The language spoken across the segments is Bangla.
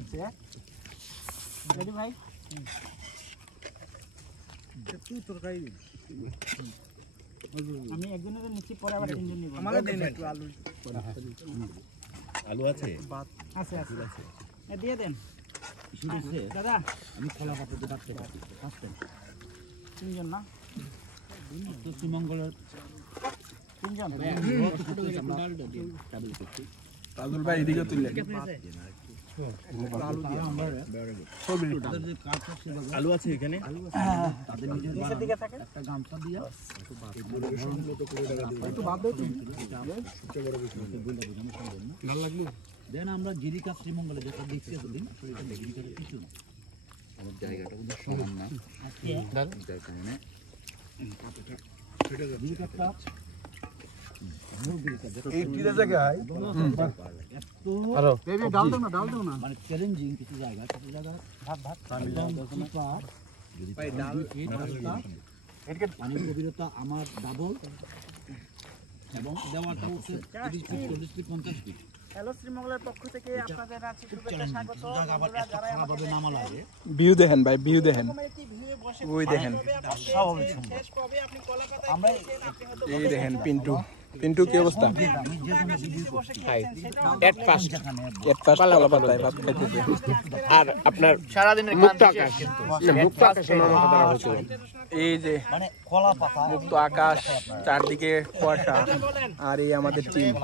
হচ্ছে রেডি ভাই আমি একজনের নিচে পরে আবার তিনজন নিব আমাদের দেন একটু আলু আলু আছে আছে আছে দিয়ে দেন দাদা আমি খোলা পাত্রতে রাখতে পারি তিনজন না তো শ্রীমঙ্গলের তিনজন রাজুল ভাই এদিকে তুললেন আলু আছে এখানে নিচের দিকে থাকে একটা গামছা দিয়া দেন আমরা জিরিকা শ্রীমঙ্গলে যেটা দেখছি এতদিন জিরিকাটা কিছু না আমার জায়গাটা কিন্তু সমান না যার কারণে জিরিকাটা মানে চ্যালেঞ্জিং কিছু জায়গা পানির গভীরতা আমার ডাবল এবং দেওয়াটা হচ্ছে 40 ফিট 50 ফিট। হ্যালো শ্রীমঙ্গলের পক্ষ থেকে আপনাদের আছে শুভেচ্ছা স্বাগত বন্ধুরা যারা আমাদের নামা লাগে ভিউ দেখেন ভাই ভিউ দেখেন ওই দেখেন শেষ কবে আপনি কলাপাতা আমরা এই দেখেন পিন্টু পিন্টু কি অবস্থা এট ফার্স্ট কলা পাতায় ভাত খাইতেছে আর আপনার সারাদিনের মুক্ত আকাশ মুক্ত আকাশ এই যে মানে কলা পাতা মুক্ত আকাশ চারদিকে কুয়াশা আর এই আমাদের টিম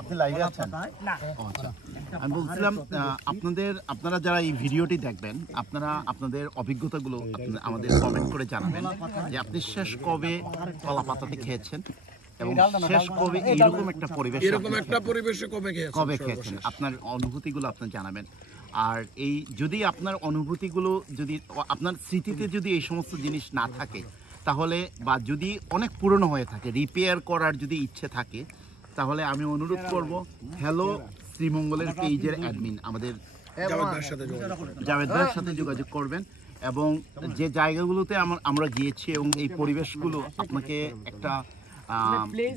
আপনি লাইভে আছেন না আমি বলছিলাম আপনারা যারা এই ভিডিওটি দেখবেন আপনারা আপনাদের অভিজ্ঞতাগুলো আমাদের কমেন্ট করে জানাবেন যে আপনি শেষ কবে কলা পাতাতে খেয়েছেন এবং শেষ কবে এরকম একটা পরিবেশে কবে খেয়েছেন আপনার অনুভূতিগুলো আপনি জানাবেন। আর এই যদি আপনার অনুভূতিগুলো যদি আপনার স্মৃতিতে যদি এই সমস্ত জিনিস না থাকে তাহলে বা যদি অনেক পুরনো হয়ে থাকে রিপেয়ার করার যদি ইচ্ছে থাকে তাহলে আমি অনুরোধ করব হ্যালো শ্রীমঙ্গলের পেজের অ্যাডমিন আমাদের জাভেদ ভাইয়ের সাথে যোগাযোগ করবেন এবং যে জায়গাগুলোতে আমরা গিয়েছি এবং এই পরিবেশগুলো আপনাকে একটা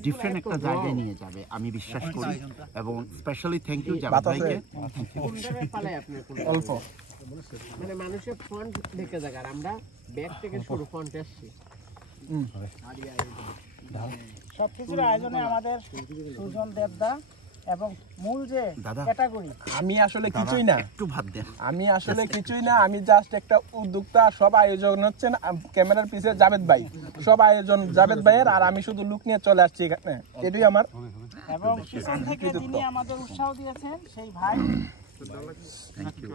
ডিফারেন্ট একটা জায়গায় নিয়ে যাবে আমি বিশ্বাস করি এবং স্পেশালি থ্যাংক ইউ জাভেদ ভাইকে অল্প মানে মানুষের ফন্ট দেখে যায় আর আমরা ব্যাক থেকে শুরু ফন্ট আসছে সবকিছুর আয়োজনে আমাদের সুজন দেবদা এবং মূল যে ক্যাটাগরি আমি আসলে কিছুই না একটু ভাত দেন আমি আসলে কিছুই না আমি জাস্ট একটা উদ্যোক্তা সব আয়োজন হচ্ছে ক্যামেরার পিছে জাভেদ ভাই সব আয়োজন জাভেদ ভাইয়ের আর আমি শুধু লুক নিয়ে চলে আসছি এখানে এটাই আমার এবং পিছন থেকে যিনি আমাদের উৎসাহ দিয়েছেন সেই ভাই থ্যাংক ইউ